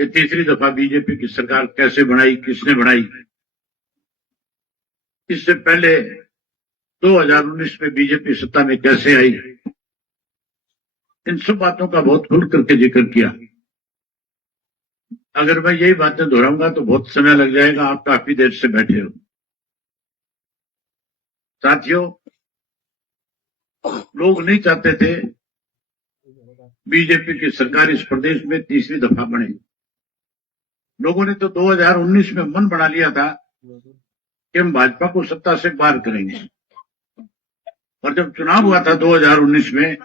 ये तीसरी दफा बीजेपी की सरकार कैसे बनाई, किसने बनाई। इससे पहले 2019 में बीजेपी सत्ता में कैसे आई, इन सब बातों का बहुत खुल करके जिक्र किया। अगर मैं यही बातें दोहराऊंगा तो बहुत समय लग जाएगा, आप काफी देर से बैठे हो। साथियों, लोग नहीं चाहते थे बीजेपी की सरकार इस प्रदेश में तीसरी दफा बने। लोगों ने तो 2019 में मन बना लिया था कि हम भाजपा को सत्ता से बाहर करेंगे, और जब चुनाव हुआ था 2019 में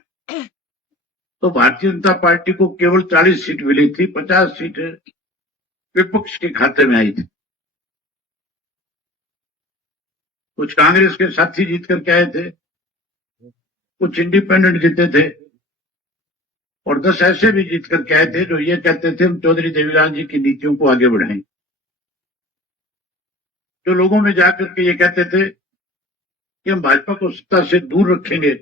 तो भारतीय जनता पार्टी को केवल 40 सीट मिली थी, 50 सीट विपक्ष के खाते में आई थी। कुछ कांग्रेस के साथी जीत करके आए थे, कुछ इंडिपेंडेंट जीते थे, और 10 ऐसे भी जीत करके आए थे जो ये कहते थे हम चौधरी देवीलाल जी की नीतियों को आगे बढ़ाएंगे। जो लोगों में जाकर के ये कहते थे कि हम भाजपा को सत्ता से दूर रखेंगे,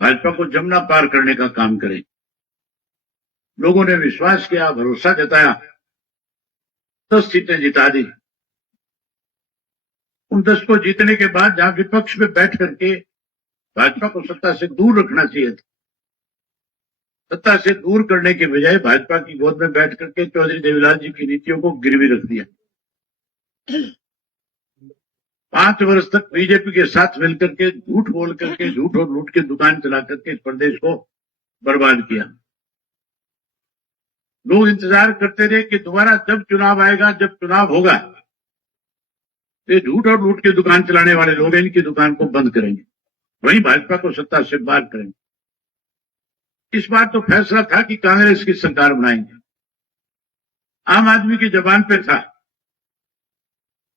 भाजपा को जमुना पार करने का काम करें। लोगों ने विश्वास किया, भरोसा जताया, 10 सीटें जिता दी। उन 10 को जीतने के बाद जहां विपक्ष में बैठ करके भाजपा को सत्ता से दूर रखना चाहिए था, सत्ता से दूर करने के बजाय भाजपा की गोद में बैठ करके चौधरी देवीलाल जी की नीतियों को गिरवी रख दिया। 5 वर्ष तक बीजेपी के साथ मिलकर के झूठ बोल करके, झूठ और लूट की दुकान चला करके इस प्रदेश को बर्बाद किया। लोग इंतजार करते रहे कि दोबारा जब चुनाव आएगा, जब चुनाव होगा, ये झूठ और लूट की दुकान चलाने वाले लोग इनकी दुकान को बंद करेंगे, वहीं भाजपा को सत्ता से बाहर करेंगे। इस बार तो फैसला था कि कांग्रेस की सरकार बनाएंगे। आम आदमी की जबान पे था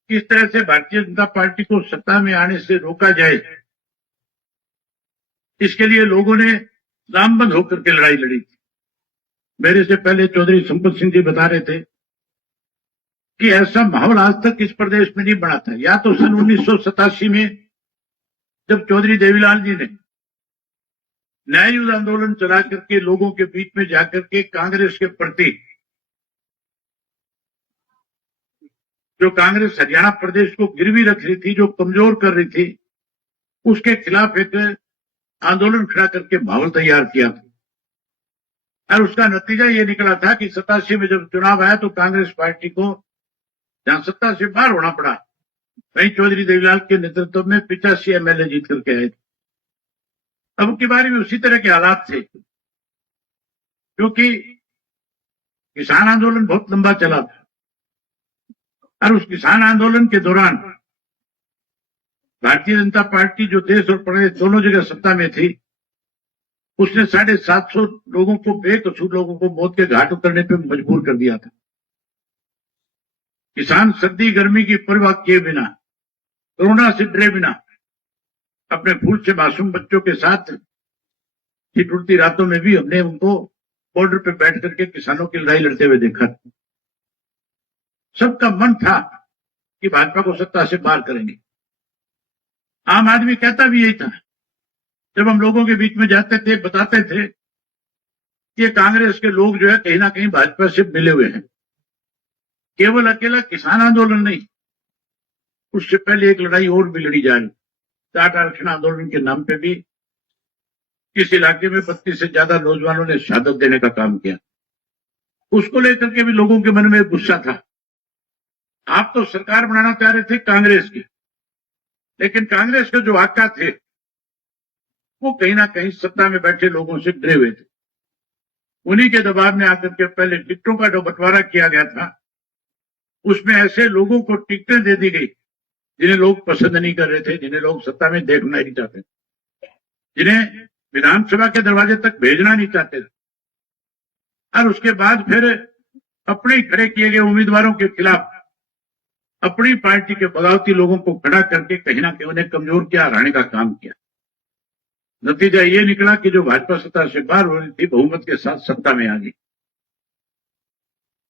किस तरह से भारतीय जनता पार्टी को सत्ता में आने से रोका जाए। इसके लिए लोगों ने लामबंद होकर के लड़ाई लड़ी थी। मेरे से पहले चौधरी संपत सिंह जी बता रहे थे कि ऐसा माहौल आज तक इस प्रदेश में नहीं बना था। या तो सन 1987 में जब चौधरी देवीलाल जी ने न्याय युद्ध आंदोलन चला करके लोगों के बीच में जाकर के कांग्रेस के प्रति, जो कांग्रेस हरियाणा प्रदेश को गिरवी रख रही थी, जो कमजोर कर रही थी, उसके खिलाफ एक आंदोलन खड़ा करके माहौल तैयार किया था। और उसका नतीजा ये निकला था कि 87 में जब चुनाव आया तो कांग्रेस पार्टी को जहां सत्ता से बाहर होना पड़ा, वहीं चौधरी देवीलाल के नेतृत्व में 85 एमएलए जीत करके आए थे। अब की बारी में उसी तरह के हालात थे, क्योंकि किसान आंदोलन बहुत लंबा चला था, और उस किसान आंदोलन के दौरान भारतीय जनता पार्टी जो देश और प्रदेश दोनों जगह सत्ता में थी, उसने 750 लोगों को, बेकसूर लोगों को मौत के घाट उतरने पर मजबूर कर दिया था। किसान सर्दी गर्मी की परवाह किए बिना, कोरोना से डरे बिना, अपने फूल से मासूम बच्चों के साथ हिट उड़ती रातों में भी हमने उनको बॉर्डर पे बैठ करके किसानों की लड़ाई लड़ते हुए देखा। सबका मन था कि भाजपा को सत्ता से बाहर करेंगे। आम आदमी कहता भी यही था। जब हम लोगों के बीच में जाते थे, बताते थे कि कांग्रेस के लोग जो है कहीं ना कहीं भाजपा से मिले हुए हैं। केवल अकेला किसान आंदोलन नहीं, उससे पहले एक लड़ाई और भी लड़ी जा रही। जाट आरक्षण आंदोलन के नाम पे भी इस इलाके में 32 से ज्यादा नौजवानों ने शहादत देने का काम किया। उसको लेकर के भी लोगों के मन में गुस्सा था। आप तो सरकार बनाना चाह रहे थे कांग्रेस की, लेकिन कांग्रेस के जो आका थे वो कहीं ना कहीं सत्ता में बैठे लोगों से डरे हुए थे। उन्हीं के दबाव में आकर के पहले टिकटों का जो बंटवारा किया गया था, उसमें ऐसे लोगों को टिकटें दे दी गई जिन्हें लोग पसंद नहीं कर रहे थे, जिन्हें लोग सत्ता में देखना नहीं चाहते, जिन्हें विधानसभा के दरवाजे तक भेजना नहीं चाहते थे। और उसके बाद फिर अपने ही खड़े किए गए उम्मीदवारों के खिलाफ अपनी पार्टी के बगावती लोगों को खड़ा करके कहीं ना कहीं उन्हें कमजोर किया, हराने का काम किया। नतीजा ये निकला कि जो भाजपा सत्ता से बाहर हो रही थी, बहुमत के साथ सत्ता में आ गई।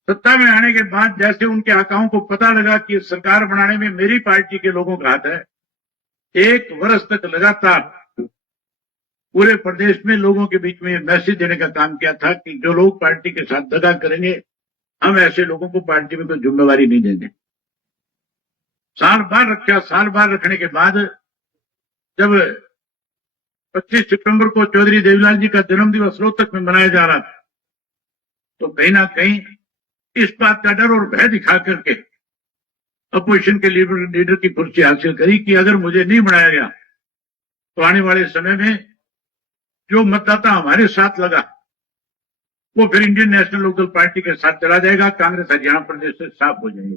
सत्ता में आने के बाद जैसे उनके आकाओं को पता लगा कि सरकार बनाने में मेरी पार्टी के लोगों का हाथ है, 1 वर्ष तक लगातार पूरे प्रदेश में लोगों के बीच में मैसेज देने का काम किया था कि जो लोग पार्टी के साथ दगा करेंगे हम ऐसे लोगों को पार्टी में कोई जिम्मेवारी नहीं देंगे। साल भर रखा, साल भर रखने के बाद जब 25 सितंबर को चौधरी देवीलाल जी का जन्मदिवस रोहतक में मनाया जा रहा था, तो कहीं ना कहीं इस बात का डर और भय दिखा करके अपोजिशन के लीडर की कुर्सी हासिल करी कि अगर मुझे नहीं बनाया गया तो आने वाले समय में जो मतदाता हमारे साथ लगा वो फिर इंडियन नेशनल लोकदल पार्टी के साथ चला जाएगा, कांग्रेस हरियाणा प्रदेश से साफ हो जाएगी।